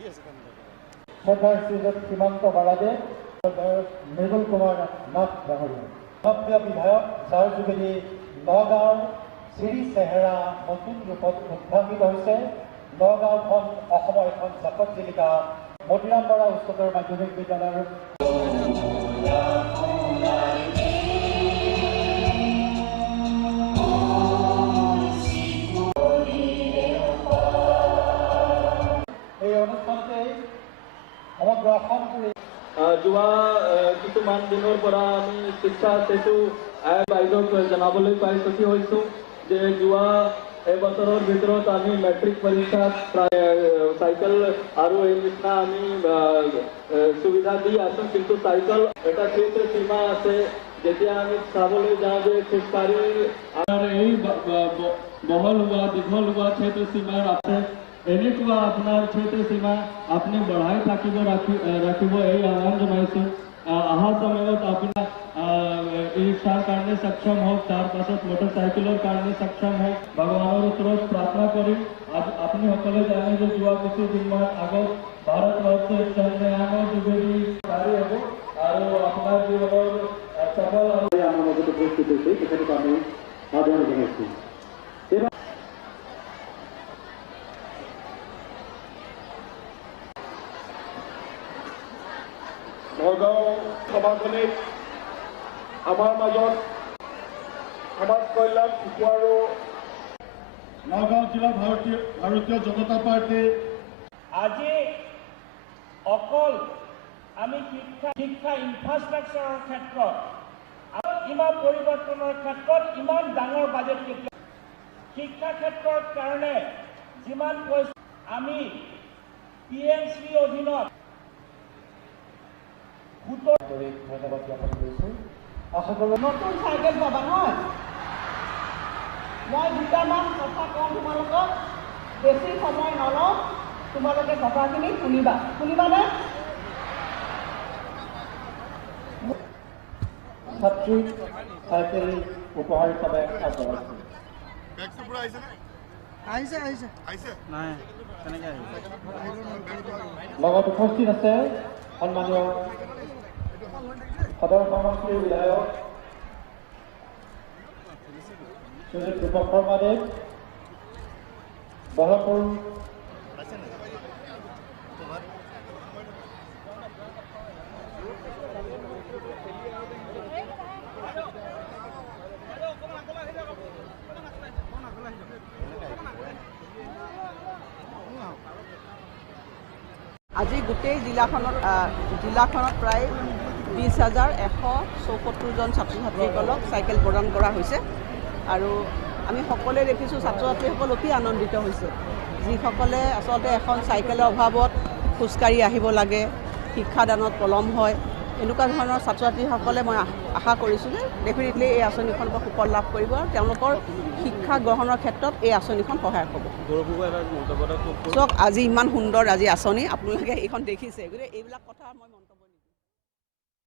শ্ৰদ্ধাৰ শ্ৰীযুত সীমান্ত বালাদে, মৃদুল কুমাৰ নাথ ডাঙৰীয়া, সক্ৰিয় বিধায়ক, যাৰ যোগেদি নগাঁৱৰ চিৰি চেহেৰা নতুন ৰূপত উদ্ভাৱিত হৈছে। নগাঁওখন অসমৰ এখন জাকত জিলিকা মতিৰাম বৰা উচ্চতৰ মাধ্যমিক বিদ্যালয়ৰ এই অনুষ্ঠানতে সমগ্ৰ অসমজুৰি যোৱা কিছুমান দিনৰ পৰা আমি শিক্ষা সেতু বাইদেউক জনাবলৈ পাই সুখী হৈছোঁ যে যোৱা এবছৰৰ ভিতৰত আমি মেট্ৰিক পৰীক্ষাত প্ৰায় চাইকেল আৰু এই নিচিনা আমি সুবিধা দি আছোঁ, কিন্তু চাইকেল এটা ক্ষেত্ৰ সীমা আছে। যেতিয়া আমি চাবলৈ যাওঁ যে খোজকাঢ়ি আমাৰ এই বহল হোৱা দীঘল হোৱা ক্ষেত্ৰ সীমাৰ আছে, এনেকুৱা আপোনাৰ ক্ষেত্ৰ সীমা আপুনি বঢ়াই ৰাখিব এই আহ্বান জনাইছোঁ। অহা সময়ত আপোনাৰ ই ৰিক্সাৰ কাৰণে সক্ষম হওক, তাৰ পাছত মটৰচাইকেলৰ কাৰণে সক্ষম হওক, ভগৱানৰ ওচৰত প্ৰাৰ্থনা কৰিম। আপুনি সকলে জানে যে যোৱা কিছুদিনমান আগত ভাৰত ৰত্ন চন্দ্ৰয়ানৰ যোগেদি জাৰি হ'ব আৰু আপোনাৰ জীৱনৰ সফল আমাৰ মাজত উপস্থিত হৈছে, তেখেতক আমি আদৰণি জনাইছোঁ। নগাঁও সভাখনিত আমাৰ মাজত সমাজ কল্যাণ শিশু আৰু নগাঁও জিলা ভাৰতীয় জনতা পাৰ্টি আজি অকল আমি শিক্ষা ইনফ্ৰাষ্ট্ৰাকচাৰৰ ক্ষেত্ৰত সীমা পৰিৱৰ্তনৰ ক্ষেত্ৰত ইমান ডাঙৰ বাজেট শিক্ষা ক্ষেত্ৰৰ কাৰণে যিমান পইচা আমি PMC অধীনত ধন্যবাদ জ্ঞাপন কৰিছোঁ। আশা কৰোঁ নতুন চাইকেল পাবা নহয়। মই দুটামান কথা কওঁ তোমালোকক, বেছি সময় নলওঁ, তোমালোকে কথাখিনি শুনিবানে? ছাত্ৰীক চাইকেল উপহাৰ হিচাপে আগবঢ়াইছে। লগত উপস্থিত আছে সন্মানীয় সদৰ সমষ্টিৰ বিধায়ক শ্ৰীযুত দীপক শৰ্মাদেৱ, বহৰপুৰ আজি গোটেই জিলাখনত প্ৰায় 20,174জন ছাত্ৰ ছাত্ৰীসকলক চাইকেল প্ৰদান কৰা হৈছে আৰু আমি সকলোৱে দেখিছোঁ ছাত্ৰ ছাত্ৰীসকল অতি আনন্দিত হৈছে, যিসকলে আচলতে এখন চাইকেলৰ অভাৱত খোজকাঢ়ি আহিব লাগে, শিক্ষাদানত পলম হয়, এনেকুৱা ধৰণৰ ছাত্ৰ ছাত্ৰীসকলে মই আশা কৰিছোঁ যে ডেফিনেটলি এই আঁচনিখনৰ পৰা সুফল লাভ কৰিব আৰু তেওঁলোকৰ শিক্ষা গ্ৰহণৰ ক্ষেত্ৰত এই আঁচনিখন সহায়ক হ'ব। চাওক আজি ইমান সুন্দৰ আজি আঁচনি আপোনালোকে এইখন দেখিছে, গতিকে এইবিলাক কথা মই